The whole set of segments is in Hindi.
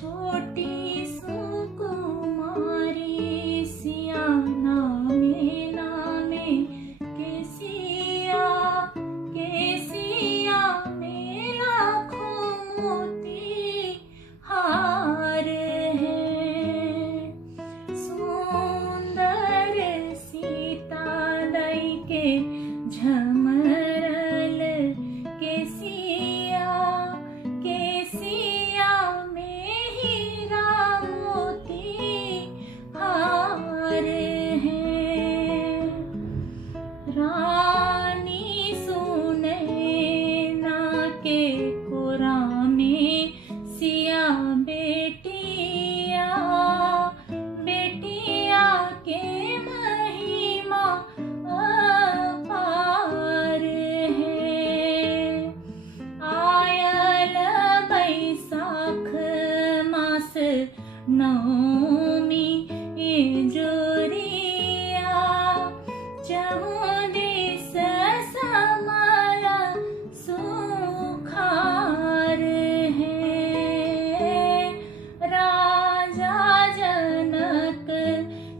छोटी सुकुमारी सिया नामे नामे केसिया केसिया में लाखों मोती हार है। सुंदर सीता दई के झमरल केसिया केसिया में हीरा मोती हार है। रानी सुनैना के कोरा में सिया बेटिया बेटिया के महिमा अपार है। आयल बैसाख मास नवमी ये जोरिया चहुँ दिस समय सुखार है। राजा जनक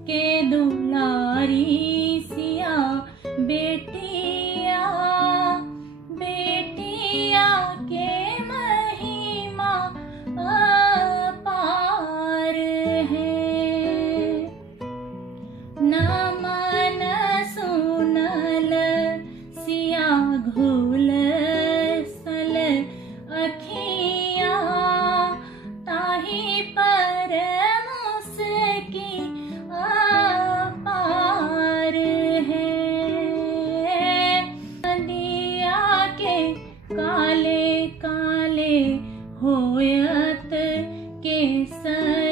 के दुलारी सिया बेटिया बेटिया के महिमा अपार है। नमन सुनल सिया घोल सल अखिया ताहि पर मुस्की अपार है। नदिया के काले काले होयत केसर